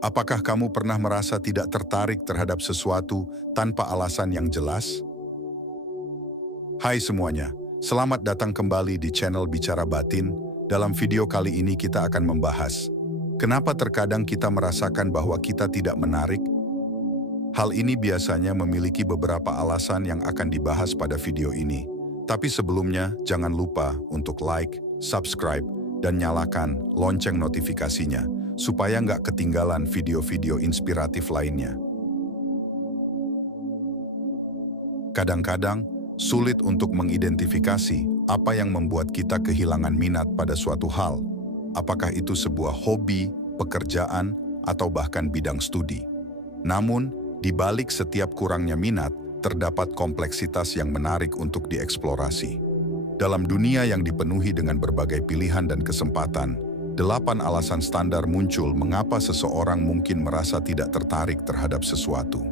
Apakah kamu pernah merasa tidak tertarik terhadap sesuatu tanpa alasan yang jelas? Hai semuanya, selamat datang kembali di channel Bicara Batin. Dalam video kali ini kita akan membahas kenapa terkadang kita merasakan bahwa kita tidak menarik. Hal ini biasanya memiliki beberapa alasan yang akan dibahas pada video ini. Tapi sebelumnya, jangan lupa untuk like, subscribe, dan nyalakan lonceng notifikasinya, supaya nggak ketinggalan video-video inspiratif lainnya. Kadang-kadang, sulit untuk mengidentifikasi apa yang membuat kita kehilangan minat pada suatu hal. Apakah itu sebuah hobi, pekerjaan, atau bahkan bidang studi. Namun, di balik setiap kurangnya minat, terdapat kompleksitas yang menarik untuk dieksplorasi. Dalam dunia yang dipenuhi dengan berbagai pilihan dan kesempatan, 8 alasan standar muncul mengapa seseorang mungkin merasa tidak tertarik terhadap sesuatu.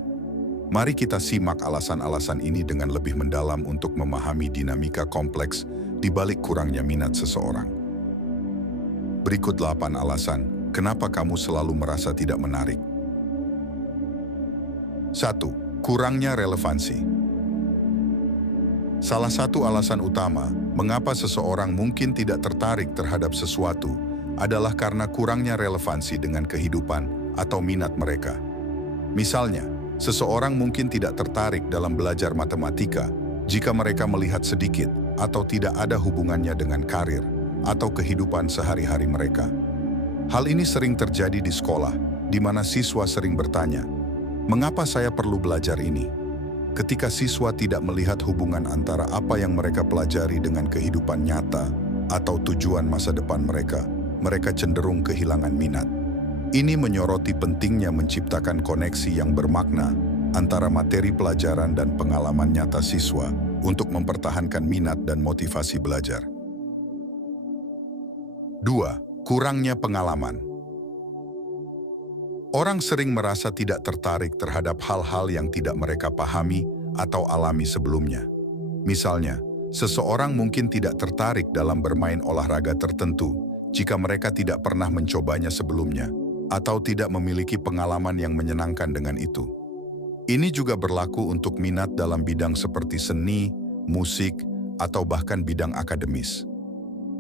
Mari kita simak alasan-alasan ini dengan lebih mendalam untuk memahami dinamika kompleks di balik kurangnya minat seseorang. Berikut 8 alasan kenapa kamu selalu merasa tidak menarik. 1. Kurangnya relevansi. Salah satu alasan utama mengapa seseorang mungkin tidak tertarik terhadap sesuatu adalah karena kurangnya relevansi dengan kehidupan atau minat mereka. Misalnya, seseorang mungkin tidak tertarik dalam belajar matematika jika mereka melihat sedikit atau tidak ada hubungannya dengan karir atau kehidupan sehari-hari mereka. Hal ini sering terjadi di sekolah, di mana siswa sering bertanya, "Mengapa saya perlu belajar ini?" Ketika siswa tidak melihat hubungan antara apa yang mereka pelajari dengan kehidupan nyata atau tujuan masa depan mereka, mereka cenderung kehilangan minat. Ini menyoroti pentingnya menciptakan koneksi yang bermakna antara materi pelajaran dan pengalaman nyata siswa untuk mempertahankan minat dan motivasi belajar. 2. Kurangnya pengalaman. Orang sering merasa tidak tertarik terhadap hal-hal yang tidak mereka pahami atau alami sebelumnya. Misalnya, seseorang mungkin tidak tertarik dalam bermain olahraga tertentu jika mereka tidak pernah mencobanya sebelumnya atau tidak memiliki pengalaman yang menyenangkan dengan itu. Ini juga berlaku untuk minat dalam bidang seperti seni, musik, atau bahkan bidang akademis.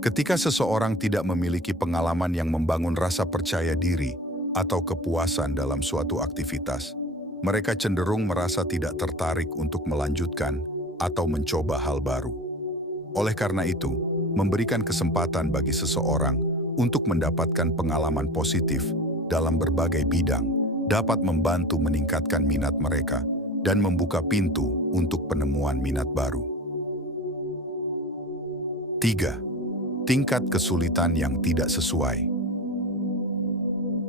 Ketika seseorang tidak memiliki pengalaman yang membangun rasa percaya diri atau kepuasan dalam suatu aktivitas, mereka cenderung merasa tidak tertarik untuk melanjutkan atau mencoba hal baru. Oleh karena itu, memberikan kesempatan bagi seseorang untuk mendapatkan pengalaman positif dalam berbagai bidang dapat membantu meningkatkan minat mereka dan membuka pintu untuk penemuan minat baru. 3. Tingkat kesulitan yang tidak sesuai.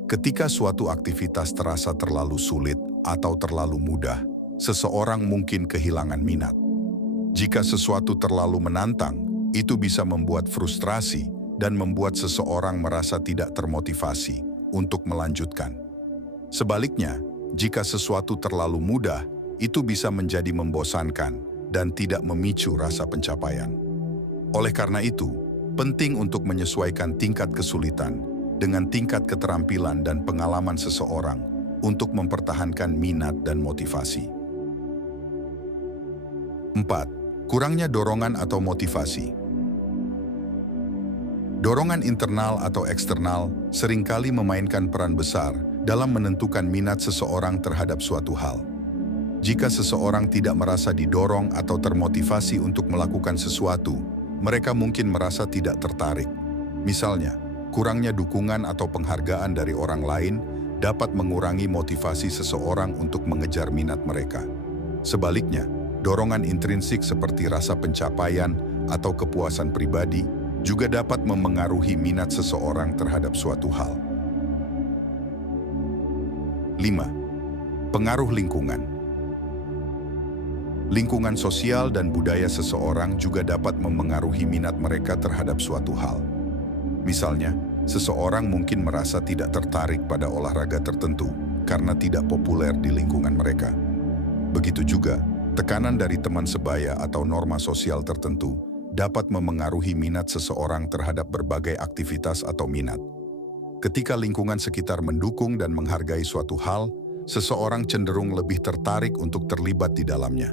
Ketika suatu aktivitas terasa terlalu sulit atau terlalu mudah, seseorang mungkin kehilangan minat. Jika sesuatu terlalu menantang, itu bisa membuat frustrasi dan membuat seseorang merasa tidak termotivasi untuk melanjutkan. Sebaliknya, jika sesuatu terlalu mudah, itu bisa menjadi membosankan dan tidak memicu rasa pencapaian. Oleh karena itu, penting untuk menyesuaikan tingkat kesulitan dengan tingkat keterampilan dan pengalaman seseorang untuk mempertahankan minat dan motivasi. 4. Kurangnya dorongan atau motivasi. Dorongan internal atau eksternal seringkali memainkan peran besar dalam menentukan minat seseorang terhadap suatu hal. Jika seseorang tidak merasa didorong atau termotivasi untuk melakukan sesuatu, mereka mungkin merasa tidak tertarik. Misalnya, kurangnya dukungan atau penghargaan dari orang lain dapat mengurangi motivasi seseorang untuk mengejar minat mereka. Sebaliknya, dorongan intrinsik seperti rasa pencapaian atau kepuasan pribadi juga dapat memengaruhi minat seseorang terhadap suatu hal. 5. Pengaruh lingkungan. Lingkungan sosial dan budaya seseorang juga dapat memengaruhi minat mereka terhadap suatu hal. Misalnya, seseorang mungkin merasa tidak tertarik pada olahraga tertentu karena tidak populer di lingkungan mereka. Begitu juga, tekanan dari teman sebaya atau norma sosial tertentu dapat memengaruhi minat seseorang terhadap berbagai aktivitas atau minat. Ketika lingkungan sekitar mendukung dan menghargai suatu hal, seseorang cenderung lebih tertarik untuk terlibat di dalamnya.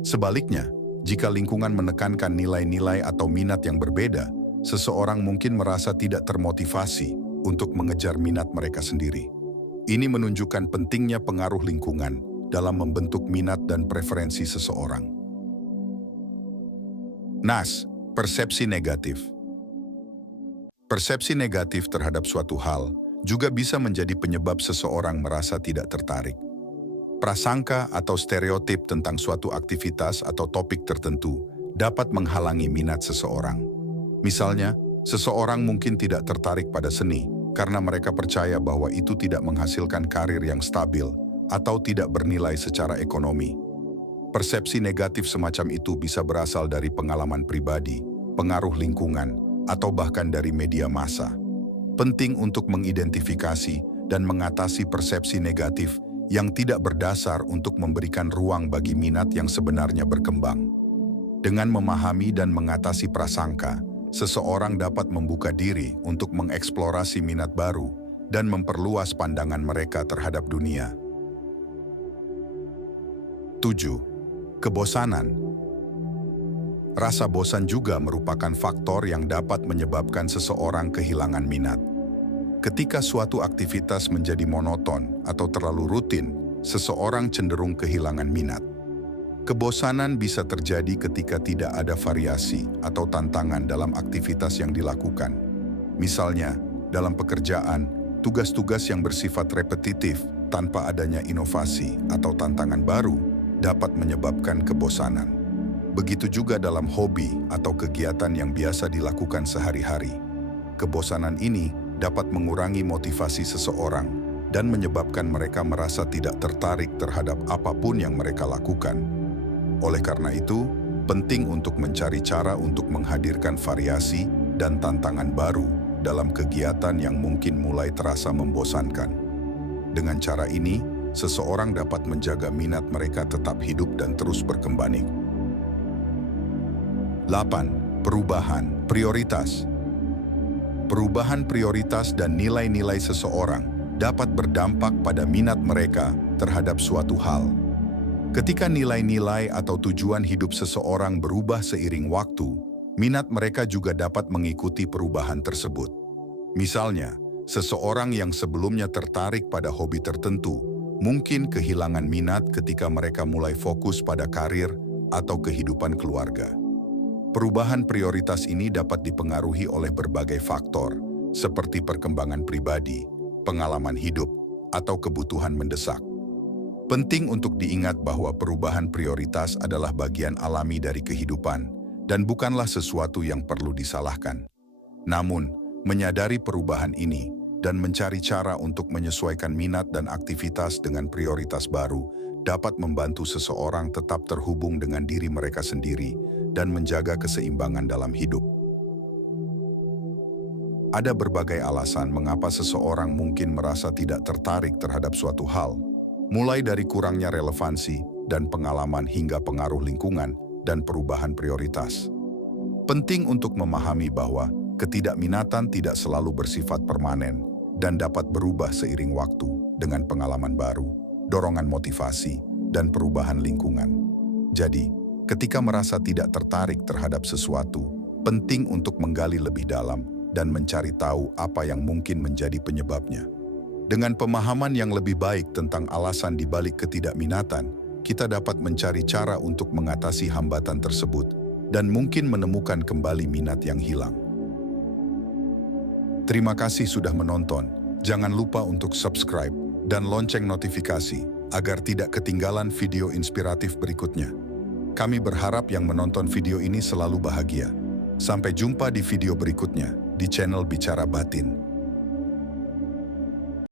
Sebaliknya, jika lingkungan menekankan nilai-nilai atau minat yang berbeda, seseorang mungkin merasa tidak termotivasi untuk mengejar minat mereka sendiri. Ini menunjukkan pentingnya pengaruh lingkungan dalam membentuk minat dan preferensi seseorang. Nas, persepsi negatif. Persepsi negatif terhadap suatu hal juga bisa menjadi penyebab seseorang merasa tidak tertarik. Prasangka atau stereotip tentang suatu aktivitas atau topik tertentu dapat menghalangi minat seseorang. Misalnya, seseorang mungkin tidak tertarik pada seni karena mereka percaya bahwa itu tidak menghasilkan karir yang stabil atau tidak bernilai secara ekonomi. Persepsi negatif semacam itu bisa berasal dari pengalaman pribadi, pengaruh lingkungan, atau bahkan dari media massa. Penting untuk mengidentifikasi dan mengatasi persepsi negatif yang tidak berdasar untuk memberikan ruang bagi minat yang sebenarnya berkembang. Dengan memahami dan mengatasi prasangka, seseorang dapat membuka diri untuk mengeksplorasi minat baru dan memperluas pandangan mereka terhadap dunia. 7. Kebosanan. Rasa bosan juga merupakan faktor yang dapat menyebabkan seseorang kehilangan minat. Ketika suatu aktivitas menjadi monoton atau terlalu rutin, seseorang cenderung kehilangan minat. Kebosanan bisa terjadi ketika tidak ada variasi atau tantangan dalam aktivitas yang dilakukan. Misalnya, dalam pekerjaan, tugas-tugas yang bersifat repetitif tanpa adanya inovasi atau tantangan baru dapat menyebabkan kebosanan. Begitu juga dalam hobi atau kegiatan yang biasa dilakukan sehari-hari. Kebosanan ini dapat mengurangi motivasi seseorang dan menyebabkan mereka merasa tidak tertarik terhadap apapun yang mereka lakukan. Oleh karena itu, penting untuk mencari cara untuk menghadirkan variasi dan tantangan baru dalam kegiatan yang mungkin mulai terasa membosankan. Dengan cara ini, seseorang dapat menjaga minat mereka tetap hidup dan terus berkembang. 8. Perubahan prioritas. Perubahan prioritas dan nilai-nilai seseorang dapat berdampak pada minat mereka terhadap suatu hal. Ketika nilai-nilai atau tujuan hidup seseorang berubah seiring waktu, minat mereka juga dapat mengikuti perubahan tersebut. Misalnya, seseorang yang sebelumnya tertarik pada hobi tertentu mungkin kehilangan minat ketika mereka mulai fokus pada karir atau kehidupan keluarga. Perubahan prioritas ini dapat dipengaruhi oleh berbagai faktor, seperti perkembangan pribadi, pengalaman hidup, atau kebutuhan mendesak. Penting untuk diingat bahwa perubahan prioritas adalah bagian alami dari kehidupan dan bukanlah sesuatu yang perlu disalahkan. Namun, menyadari perubahan ini dan mencari cara untuk menyesuaikan minat dan aktivitas dengan prioritas baru dapat membantu seseorang tetap terhubung dengan diri mereka sendiri dan menjaga keseimbangan dalam hidup. Ada berbagai alasan mengapa seseorang mungkin merasa tidak tertarik terhadap suatu hal, mulai dari kurangnya relevansi dan pengalaman hingga pengaruh lingkungan dan perubahan prioritas. Penting untuk memahami bahwa ketidakminatan tidak selalu bersifat permanen dan dapat berubah seiring waktu dengan pengalaman baru, dorongan motivasi, dan perubahan lingkungan. Jadi, ketika merasa tidak tertarik terhadap sesuatu, penting untuk menggali lebih dalam dan mencari tahu apa yang mungkin menjadi penyebabnya. Dengan pemahaman yang lebih baik tentang alasan di balik ketidakminatan, kita dapat mencari cara untuk mengatasi hambatan tersebut dan mungkin menemukan kembali minat yang hilang. Terima kasih sudah menonton. Jangan lupa untuk subscribe dan lonceng notifikasi agar tidak ketinggalan video inspiratif berikutnya. Kami berharap yang menonton video ini selalu bahagia. Sampai jumpa di video berikutnya di channel Bicara Batin.